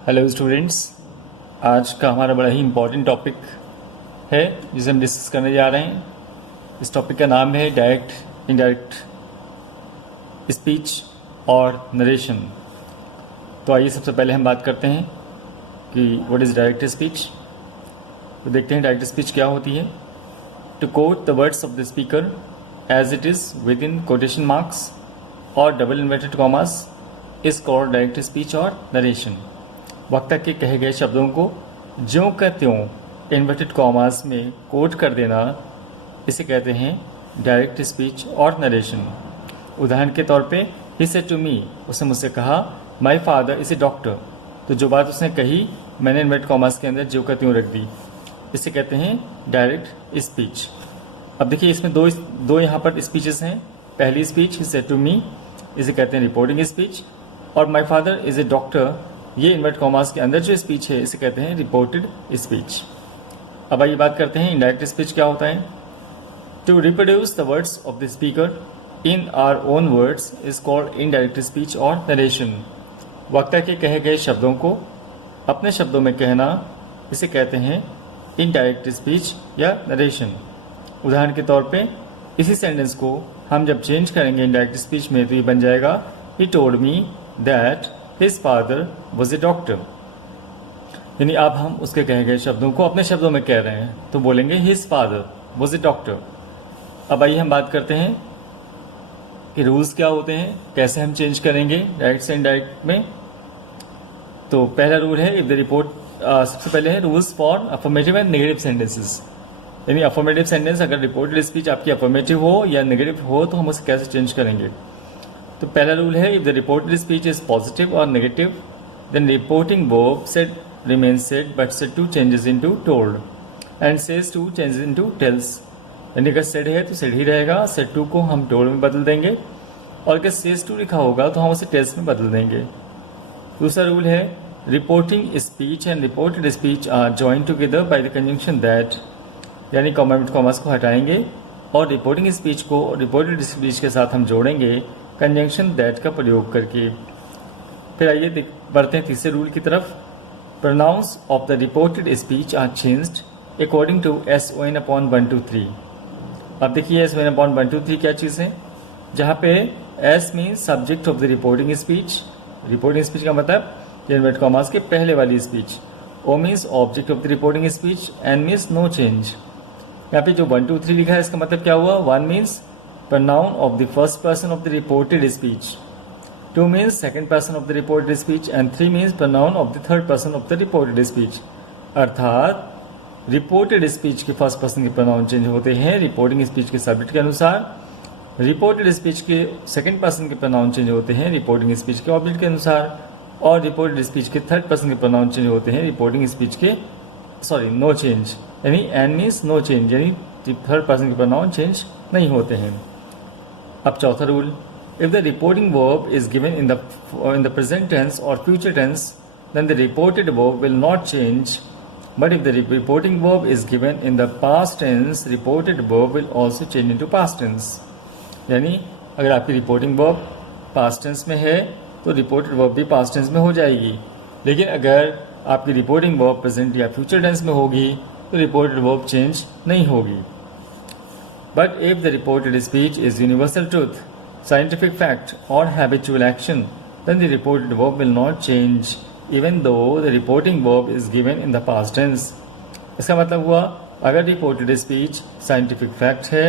Hello students, आज का हमारा बड़ा ही इम्पोर्टेंट टॉपिक है जिसे हम डिस्कस करने जा रहे हैं। इस टॉपिक का नाम है डायरेक्ट इनडायरेक्ट स्पीच और नरेशन। तो आइए सबसे पहले हम बात करते हैं कि व्हाट इज़ डायरेक्ट स्पीच। तो देखते हैं डायरेक्ट स्पीच क्या होती है। To quote the words of the speaker as it is within quotation marks और double inverted commas is called direct speech और नरेशन। वक्ता के कहे गए शब्दों को ज्यों का त्यों इन्वर्टेड कॉमास में कोट कर देना, इसे कहते हैं डायरेक्ट स्पीच और नरेशन। उदाहरण के तौर पे ही सेड टू मी, उसने मुझसे कहा my father is a doctor. तो जो बात उसने कही मैंने इन्वर्टेड कॉमास के अंदर ज्यों का त्यों रख दी, इसे कहते हैं डायरेक्ट स्पीच। अब देखिए इसमें दो यहाँ पर स्पीचेस हैं। पहली speech he said to me, इसे कहते हैं रिपोर्टिंग स्पीच, और my father is a doctor, ये इन्वर्ट कॉमास के अंदर जो स्पीच है इसे कहते हैं रिपोर्टेड स्पीच। अब आइए बात करते हैं इनडायरेक्ट स्पीच क्या होता है। To reproduce the words of the speaker in our own words is called indirect speech और नरेशन। वक्ता के कहे गए शब्दों को अपने शब्दों में कहना, इसे कहते हैं इनडायरेक्ट स्पीच या नरेशन। उदाहरण के तौर पे इसी सेंटेंस को हम जब चेंज करेंगे इनडायरेक्ट स्पीच में तो ये बन जाएगा he told me that his father was a doctor. यानी अब हम उसके कहे गए शब्दों को अपने शब्दों में कह रहे हैं तो बोलेंगे his father was a doctor. अब आइए हम बात करते हैं कि रूल्स क्या होते हैं, कैसे हम चेंज करेंगे डायरेक्ट से इनडायरेक्ट में। तो पहला रूल है इफ द रिपोर्ट, सबसे पहले है rules for affirmative and negative sentences. यानी अफर्मेटिव सेंटेंस अगर रिपोर्टेड स्पीच आपकी अफर्मेटिव हो या नेगेटिव हो तो हम उसे कैसे चेंज करेंगे। तो पहला रूल है if the reported speech is positive और negative then reporting verb said remains said but said to changes into told and says to changes into tells. यानी अगर सेड है तो सेड ही रहेगा, सेड टू को हम told में बदल देंगे, और अगर सेज टू लिखा होगा तो हम उसे टेल्स में बदल देंगे। दूसरा रूल है reporting speech and reported speech are joined together by the conjunction that. यानी कॉमास को हटाएंगे और रिपोर्टिंग स्पीच को रिपोर्टेड स्पीच के साथ हम जोड़ेंगे कंजंक्शन दैट का प्रयोग करके। फिर आइए बढ़ते हैं तीसरे रूल की तरफ। Pronouns of the reported speech are changed according to SON/123। अब देखिए SON/123 क्या चीज़ है। जहाँ पे S means subject of the reporting speech, reporting speech का मतलब इन्वर्टेड कॉमास के पहले वाली speech. O means object of the reporting speech, N means no change. यहाँ पे जो 1 2 3 लिखा है इसका मतलब क्या हुआ। 1 means pronoun of the first person of the reported speech, 2 means second person of the reported speech, and 3 means pronoun of the third person of the reported speech। अर्थात रिपोर्टेड स्पीच के फर्स्ट पर्सन के pronoun change होते हैं reporting speech के subject के अनुसार, reported speech के second person के प्रोनाउन चेंज होते हैं रिपोर्टिंग स्पीच के ऑब्जेक्ट के अनुसार, और रिपोर्टेड स्पीच के थर्ड पर्सन के प्रोनाउन चेंज होते हैं रिपोर्टिंग स्पीच के नो चेंज। यानी एन मीन्स नो चेंज, यानी थर्ड पर्सन के प्रोनाउन चेंज नहीं होते हैं। अब चौथा rule, if the reporting verb is given in the present tense और future tense then the reported verb will not change, but if the reporting verb is given in the past tense reported verb will also change into past tense. यानी अगर आपकी reporting verb past tense में है तो reported verb भी past tense में हो जाएगी, लेकिन अगर आपकी रिपोर्टिंग वर्ब प्रेजेंट या फ्यूचर टेंस में होगी तो रिपोर्टेड वर्ब चेंज नहीं होगी। But if the reported speech is universal truth, scientific fact, or habitual action, then the reported verb will not change, even though the reporting verb is given in the past tense। इसका मतलब हुआ अगर reported speech scientific fact है,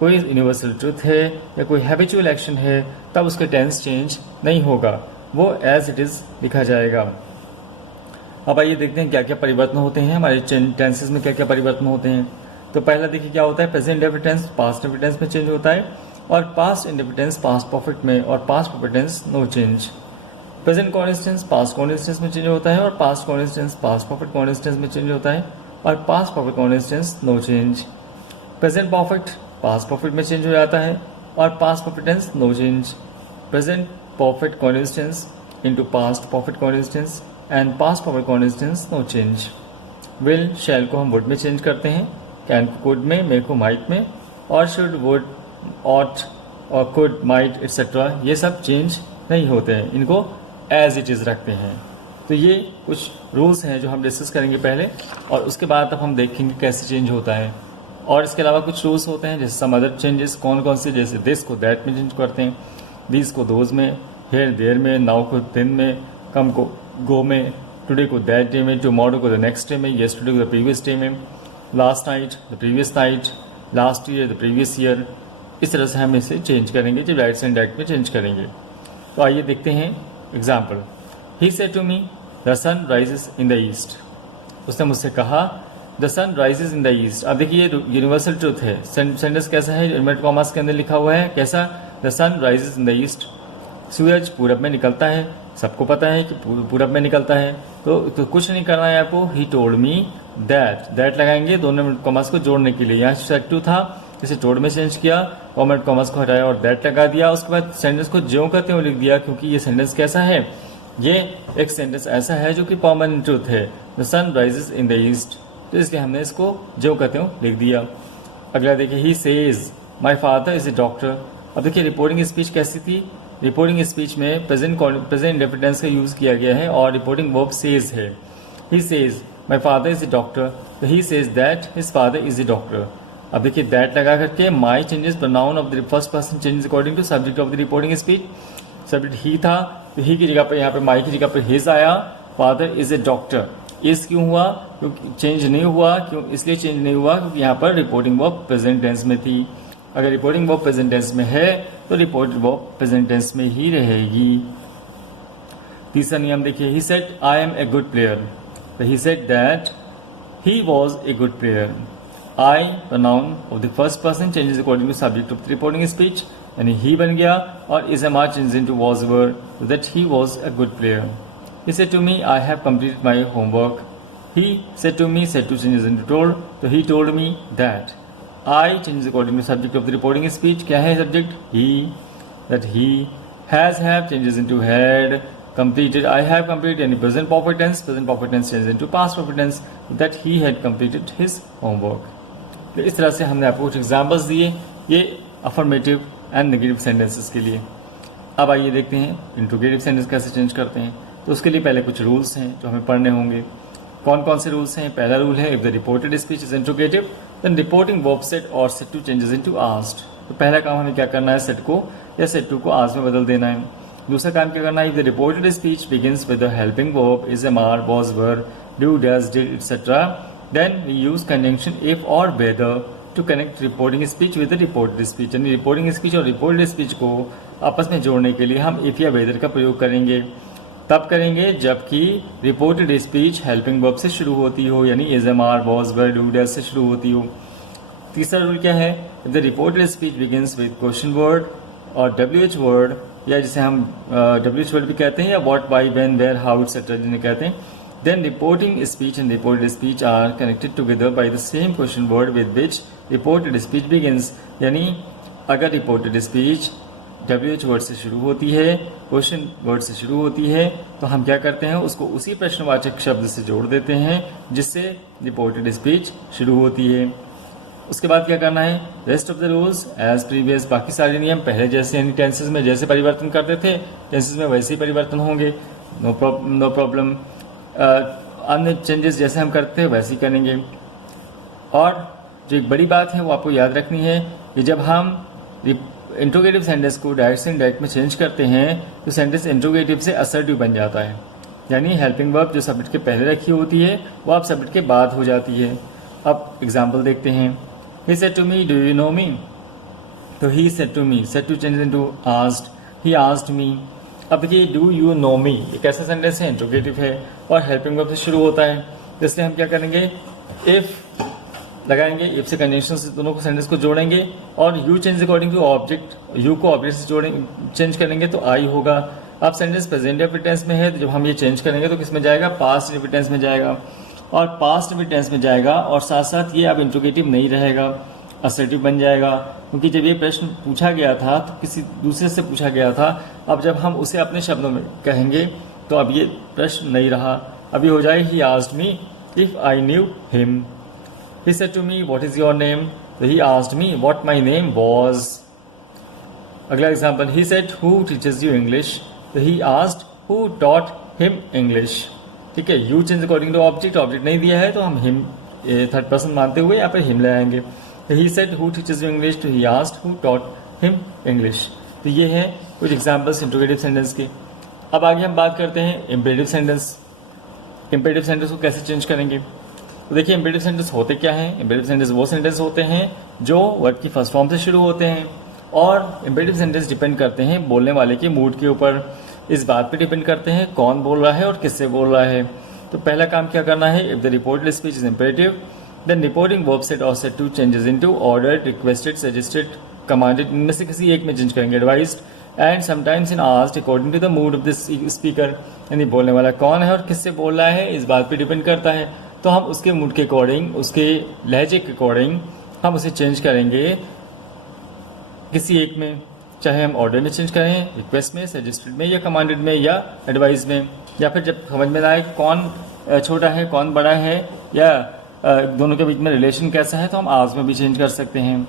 कोई universal truth है या कोई habitual action है, तब उसका tense change नहीं होगा, वो as it is लिखा जाएगा। अब आइए देखते हैं क्या क्या परिवर्तन होते हैं हमारे टेंसेस में, क्या क्या परिवर्तन होते हैं। तो पहला देखिए क्या होता है, present indefinite tense past indefinite tense में चेंज होता है, और past indefinite tense past perfect में, और past perfect tense no change. Present continuous tense past continuous tense में चेंज होता है, और past continuous tense past perfect continuous tense में चेंज होता है, और past perfect continuous tense no change. Present perfect past perfect में चेंज हो जाता है, और past perfect tense no change. Present perfect continuous tense into past perfect continuous tense and past perfect continuous tense no change. Will shall को हम would में change करते हैं, कैन को कुड में, मे को माइट में, और शुड वुड ऑट और कुड माइट एक्सेट्रा ये सब चेंज नहीं होते हैं, इनको एज इट इज रखते हैं। तो ये कुछ रूल्स हैं जो हम डिस्कस करेंगे पहले, और उसके बाद अब हम देखेंगे कैसे चेंज होता है। और इसके अलावा कुछ रूल्स होते हैं, जैसे सम अदर चेंजेस, कौन कौन से, जैसे दिस को दैट में चेंज करते हैं, दीज को दोज में, हेयर देयर में, नाउ को दिन में, कम को गो में, टुडे को दैट डे में, टुमारो को द नेक्स्ट डे में, येस्टरडे को द प्रीवियस डे में, last night the previous night, last year the previous year. इस तरह से हम इसे चेंज करेंगे जब डायरेक्ट से इनडायरेक्ट में चेंज करेंगे। तो आइए देखते हैं example. He said to me the sun rises in the east. उसने मुझसे कहा the sun rises in the east. अब देखिए ये यूनिवर्सल ट्रूथ है। सेंटेंस कैसा है, इनवर्टेड कॉमास के अंदर लिखा हुआ है, कैसा, the sun rises in the east. सूरज पूरब में निकलता है, सबको पता है कि पूरब में निकलता है, तो कुछ नहीं करना है आपको। ही टोल्ड मी दैट लगाएंगे दोनों इनवर्टेड कॉमास को जोड़ने के लिए। यहाँ सेट टू था, इसे टोल्ड में चेंज किया, इनवर्टेड कॉमास को हटाया और दैट लगा दिया। उसके बाद सेंटेंस को ज्यों करते हुए लिख दिया, क्योंकि ये सेंटेंस कैसा है, ये एक सेंटेंस ऐसा है जो कि परमानेंट ट्रूथ है, the sun rises in the east, तो इसलिए हमने इसको जो कहते हो लिख दिया। अगला देखिए, he says my father is a doctor. अब देखिए रिपोर्टिंग स्पीच कैसी थी, रिपोर्टिंग स्पीच में प्रेजेंट इंडेफिनिट का यूज किया गया है और रिपोर्टिंग वर्ब सेज है। He says my father is a doctor, तो he says that his father is a doctor. अब देखिए दैट लगा करके my changes pronoun of the first person changes according to subject of the reporting speech. Subject ही था, तो ही की जगह पर यहाँ पे माई की जगह पर हिज आया। फादर इज ए डॉक्टर, इस क्यों हुआ, क्योंकि चेंज नहीं हुआ, क्यों इसलिए चेंज नहीं हुआ क्योंकि यहाँ पर रिपोर्टिंग वर्ब प्रेजेंट टेंस में थी। अगर रिपोर्टिंग वर्ब प्रेजेंट टेंस में है तो रिपोर्टेड वर्ब प्रेजेंट टेंस में ही रहेगी। तीसरा नियम देखिए, he said I am a good player, तो he said that he was a good player. I pronoun of the first person changes according to subject of the reporting speech, यानी he बन गया और is am are change into was were, so that he was a good player. He said to me, I have completed my homework. He said to me, said to changes into told, so he told me that. I changes according to subject of the reporting speech. क्या है subject? He. That he has have changes into had. Completed, I have completed यानी present perfect tense. Present perfect tense changes into past perfect tense. That he had completed his homework. तो इस तरह से हमने आपको कुछ एग्जाम्पल्स दिए, ये अफर्मेटिव एंड नेगेटिव सेंटेंसेस के लिए। अब आइए देखते हैं इंट्रोगेटिव सेंटेंस कैसे चेंज करते हैं। तो उसके लिए पहले कुछ रूल्स हैं जो हमें पढ़ने होंगे। कौन कौन से रूल्स हैं? पहला रूल है, if the reported speech is interrogative then reporting verb said और said to changes into asked. तो पहला काम हमें क्या करना है, सेट को या सेट टू को आस्क्ड में बदल देना है। दूसरा काम क्या करना है, if the reported speech begins with the helping verb is am are was were do does did etcetera then we use conjunction if और whether to connect reporting speech with the reported speech. यानी reporting speech और reported speech को आपस में जोड़ने के लिए हम इफ या वेदर का प्रयोग करेंगे। तब करेंगे जबकि रिपोर्टेड स्पीच हेल्पिंग वर्ब से शुरू होती हो, यानी is am are was were do does से शुरू होती हो। तीसरा रूल क्या है, if the reported speech begins with question word और WH वर्ड, या जिसे हम WH वर्ड भी कहते हैं, या what why when where how etcetera जिन्हें कहते हैं, then reporting speech and reported speech are connected together by the same question word with which reported speech begins। यानी अगर reported speech WH वर्ड से शुरू होती है, क्वेश्चन वर्ड से शुरू होती है, तो हम क्या करते हैं, उसको उसी प्रश्नवाचक शब्द से जोड़ देते हैं जिससे रिपोर्टेड स्पीच शुरू होती है। उसके बाद क्या करना है, rest of the rules as previous, बाकी सारे नियम पहले जैसे, यानी टेंसेस में जैसे परिवर्तन करते थे टेंसेस में वैसे ही परिवर्तन होंगे, नो प्रॉब्लम। अन्य चेंजेस जैसे हम करते हैं वैसे ही करेंगे। और जो एक बड़ी बात है वो आपको याद रखनी है कि जब हम इंट्रोगेटिव सेंटेंस को डायरेक्ट से इनडायरेक्ट में चेंज करते हैं तो सेंटेंस इंट्रोगेटिव से असर्टिव बन जाता है, यानी हेल्पिंग वर्ब जो सब्जेक्ट के पहले रखी होती है वो आप सब्जेक्ट के बाद हो जाती है। अब एग्जाम्पल देखते हैं। He said to me do you know me, तो he said to me, said to change into asked, he asked me. अब देखिए डू यू नो मी एक ऐसा सेंटेंस है, इंट्रोगेटिव है और हेल्पिंग वर्ब से शुरू होता है, इसलिए हम क्या करेंगे, इफ लगाएंगे, इफ से कंजंक्शन से दोनों को सेंटेंस को जोड़ेंगे और you change according to object, you को ऑब्जेक्ट से जोड़ेंगे, चेंज करेंगे तो आई होगा। अब सेंटेंस प्रेजेंट इंडेफिनिट टेंस में है तो जब हम ये चेंज करेंगे तो किस में जाएगा, पास्ट इंडेफिनिट टेंस में जाएगा, और पास्ट इंडेफिनिट टेंस में जाएगा और साथ साथ ये अब इंट्रोगेटिव नहीं रहेगा, असर्टिव बन जाएगा। क्योंकि जब ये प्रश्न पूछा गया था तो किसी दूसरे से पूछा गया था, अब जब हम उसे अपने शब्दों में कहेंगे तो अब ये प्रश्न नहीं रहा, अभी हो जाए he asked me if I knew him. He said to me what is your name, तो he asked me what my name was. अगला example, he said who teaches you English, तो he asked who taught him English. ठीक है, you change according to object, object नहीं दिया है तो हम हिम थर्ड पर्सन मानते हुए यहाँ पर हिम ले आएंगे। He said who teaches you English, तो he asked who taught him English. तो ये है कुछ एग्जाम्पल्स इंट्रोगेटिव सेंटेंस के। अब आगे हम बात करते हैं इम्पेरेटिव सेंटेंस। इम्पेरेटिव सेंटेंस को कैसे चेंज करेंगे? तो देखिए इम्पेरेटिव सेंटेंस होते क्या हैं। इम्पेरेटिव सेंटेंस वो सेंटेंस होते हैं जो वर्ड की फर्स्ट फॉर्म से शुरू होते हैं, और इम्पेरेटिव सेंटेंस डिपेंड करते हैं बोलने वाले के मूड के ऊपर। इस बात पे डिपेंड करते हैं कौन बोल रहा है और किससे बोल रहा है। तो पहला काम क्या करना है, if the reported speech is imperative then reporting verb said और said to changes into order, requested, suggested, commanded, इनमें से किसी एक में चेंज करेंगे। Advised and sometimes in asked according to the mood of this speaker, यानी बोलने वाला कौन है और किससे बोल रहा है इस बात पे डिपेंड करता है। तो हम उसके मूड के अकॉर्डिंग, उसके लहजे के अकॉर्डिंग हम उसे चेंज करेंगे किसी एक में, चाहे हम ऑर्डर में चेंज करें, रिक्वेस्ट में, सजेस्टेड में, या कमांडेड में, या एडवाइस में, या फिर जब समझ में ना आए कौन छोटा है कौन बड़ा है, या दोनों के बीच में रिलेशन कैसा है, तो हम आज में भी चेंज कर सकते हैं।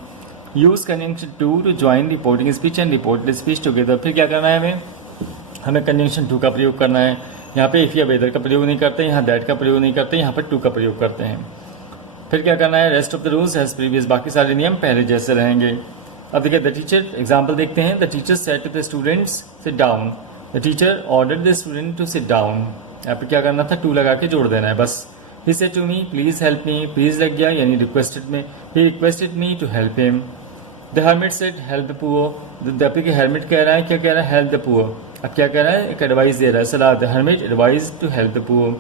Use conjunction to to join reporting speech and reported speech together. फिर क्या करना है हमें कंजंक्शन टू का प्रयोग करना है। यहाँ पे इफ या वेदर का प्रयोग नहीं करते, यहाँ दैट का प्रयोग नहीं करते, यहाँ पर टू का प्रयोग करते हैं। फिर क्या करना है, rest of the rules as previous, बाकी सारे नियम पहले जैसे रहेंगे। अब देखिए द टीचर, एग्जाम्पल देखते हैं। The teacher said to the students sit down, the teacher ordered the student to sit down. यहाँ पे क्या करना था, टू लगा के जोड़ देना है बस। He said to me please help me, please लग गया यानी रिक्वेस्टेड में, he requested me to help him. The hermit said help the poor, the hermit कह रहा है, क्या कह रहा है, हेल्प द पुअर। अब क्या कह रहा है, एक एडवाइस दे रहा है, सलाह। The hermit advise to help the poor.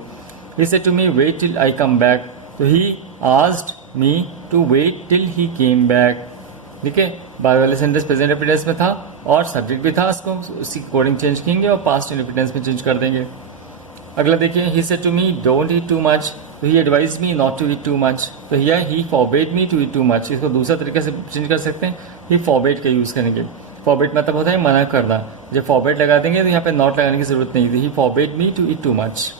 He said to me wait till I come back, तो he asked me to wait till he came back. ठीक है, बाद वाले सेंटेंस प्रेजेंट इंडिफिडेंस में था और सब्जेक्ट भी था, उसको उसी अकॉर्डिंग चेंज करेंगे और पास्ट इंडिफिडेंस में चेंज कर देंगे। अगला देखिए, he said to me don't eat too much, तो he advise me not to eat too much. तो here he forbade me to eat too much, इसको दूसरा तरीके से चेंज कर सकते हैं, ही फॉरबेड का यूज करेंगे। फॉरबेड मतलब होता है मना करना, जब फॉरबेड लगा देंगे तो यहाँ पे नॉट लगाने की जरूरत नहीं थी, he forbade me to eat too much.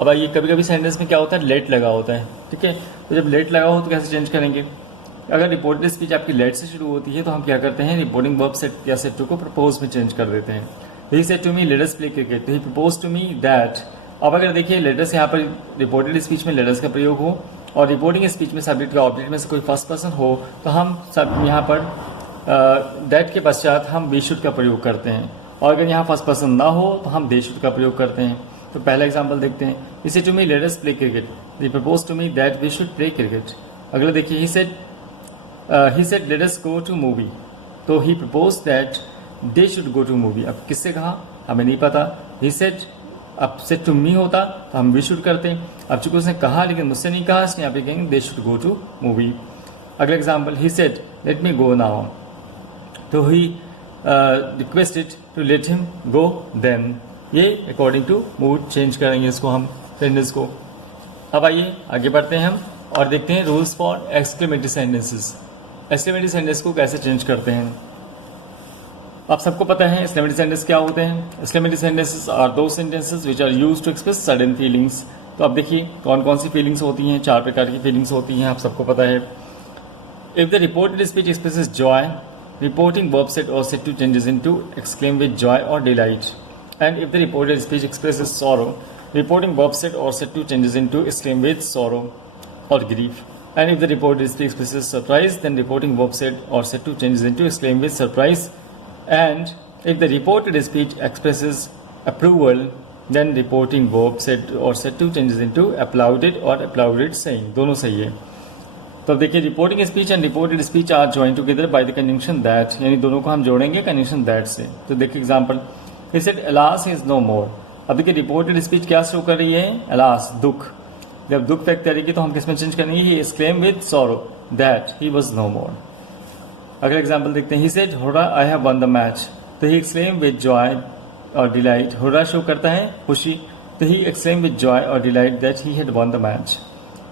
अब आइए, कभी कभी सेंटेंस में क्या होता है, लेट लगा होता है। ठीक है, तो जब लेट लगा हो तो कैसे चेंज करेंगे? अगर रिपोर्टेड स्पीच आपकी लेट से शुरू होती है तो हम क्या करते हैं, रिपोर्टिंग वर्ब सेट या सेट टू को प्रपोज में चेंज कर देते हैं। He said to me let us play cricket, he propose to me that. अब अगर देखिए लेटर्स यहाँ पर रिपोर्टेड स्पीच में लेटर्स का प्रयोग हो और रिपोर्टिंग स्पीच में सब्जेक्ट का ऑब्जेक्ट में से कोई फर्स्ट पर्सन हो, तो हम सब यहाँ पर दैट के पश्चात हम वी शुड का प्रयोग करते हैं, और अगर यहाँ फर्स्ट पर्सन ना हो तो हम दे शुड का प्रयोग करते हैं। तो पहला एग्जाम्पल देखते हैं, he said to me let us play cricket, he propose to me that we should play cricket. अगला देखिए, he said let us go to movie, तो he propose that they should go to movie. अब किससे कहा हमें नहीं पता, he said, अब सेड टू मी होता तो हम वी शुड करते हैं, अब चूंकि उसने कहा लेकिन मुझसे नहीं कहा, इसलिए यहाँ पे कहेंगे they should go to movie. अगला example, he said let me go now, तो he requested to let him go then. ये अकॉर्डिंग टू मूड चेंज करेंगे इसको हम सेंटेंस को। अब आइए आगे बढ़ते हैं हम और देखते हैं rules for exclamatory sentences. Exclamatory sentence को कैसे चेंज करते हैं? आप सबको पता है एक्सक्लेमेटरी सेंटेंस क्या होते हैं। Exclamatory sentences are those sentences which are used to express sudden feelings. तो अब देखिए कौन कौन सी फीलिंग्स होती हैं, 4 प्रकार की फीलिंग्स होती हैं, आप सबको पता है। If the reported speech expresses Joy, reporting verb set or set to changes into exclaim with joy or delight. And if the reported speech expresses sorrow, reporting verb set or set to changes into exclaim with sorrow or grief. And if the reported speech expresses surprise, then reporting verb set or set to changes into exclaim with surprise. And if the reported speech expresses approval, then reporting verb set or set to changes into applauded or applauded saying. दोनों सही है। तो देखिए reporting speech and reported speech are join together by the conjunction that, यानी दोनों को हम जोड़ेंगे कंजंक्शन दैट से। तो देखिए example, he said alas is no more. अब देखिए रिपोर्टेड स्पीच क्या शो कर रही है, अलास दुख। जब दुख व्यक्त करेगी तो हम किस में चेंज करेंगे, he exclaim with sorrow that he was no more. अगला एग्जांपल देखते हैं, he said hurrah I have won the match, तो ही एक्सक्लेम विद जॉय और डिलाइट। हुर्रा शो करता है खुशी, तो ही एक्सक्लेम विद जॉय और delight that he had won the match.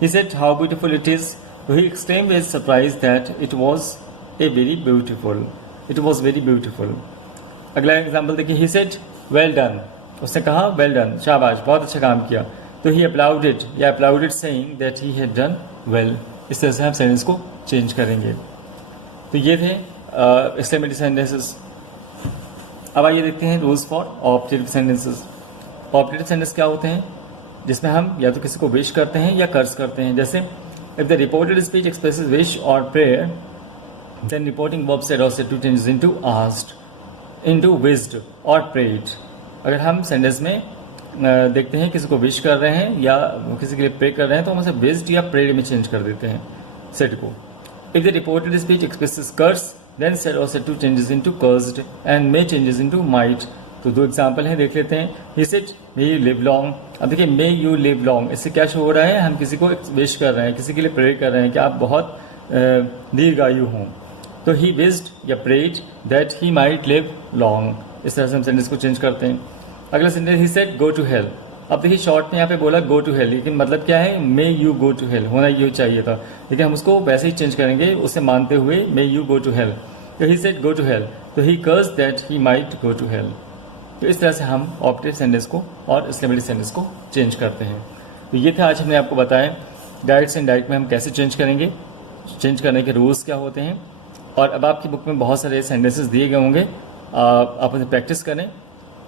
He said how beautiful it is, तो he exclaimed with surprise that it was very beautiful. अगला example देखिए, he said well done, उसने कहा well done, शाबाश, बहुत अच्छा काम किया। तो he applauded या applauded saying that he had done well। इस तरह से हम सेंटेंस को चेंज करेंगे। तो ये थे एक्सक्लेमेटरी सेंटेंसेस। अब आइए देखते हैं rules for objective sentences. Objective sentence क्या होते हैं? जिसमें हम या तो किसी को विश करते हैं या कर्ज करते हैं। जैसे if the reported speech expresses wish और prayer then reporting verb said और said to changes into asked, into wished और प्रेड। अगर हम सेंटेंस में देखते हैं किसी को विश कर रहे हैं या किसी के लिए प्रे कर रहे हैं तो हम उसे विश्ड या प्रेड में चेंज कर देते हैं सेड को। If the reported speech expresses curse then said और said to changes into cursed and may changes into might. तो दो एग्जाम्पल हैं, देख लेते हैं। He said may you live long. अब देखिए मे यू लिव लॉन्ग, इससे क्या शो हो रहा है, हम किसी को विश कर रहे हैं, किसी के लिए प्रे कर रहे हैं कि आप बहुत दीर्घायु हों। तो ही विश्ड या prayed that he might live long. इस तरह से हम सेंटेंस को चेंज करते हैं। अगला sentence he said go to hell. अब देखिए शॉर्ट में यहाँ पे बोला गो टू हेल, लेकिन मतलब क्या है, may you go to hell होना ये चाहिए था, लेकिन हम उसको वैसे ही चेंज करेंगे उसे मानते हुए may you go to hell. तो he said go to hell, तो he curse that he might go to hell. तो इस तरह से हम ऑप्टेटिव सेंटेंस को और एक्सक्लेमेटरी सेंटेंस को चेंज करते हैं। तो ये था आज हमने आपको बताया डायरेक्ट से इनडायरेक्ट में हम कैसे चेंज करेंगे, चेंज करने के रूल्स क्या होते हैं। और अब आपकी बुक में बहुत सारे सेंटेंसेस दिए गए होंगे, आप उसे प्रैक्टिस करें।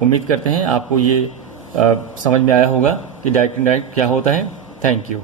उम्मीद करते हैं आपको ये समझ में आया होगा कि डायरेक्ट इनडायरेक्ट क्या होता है। Thank you.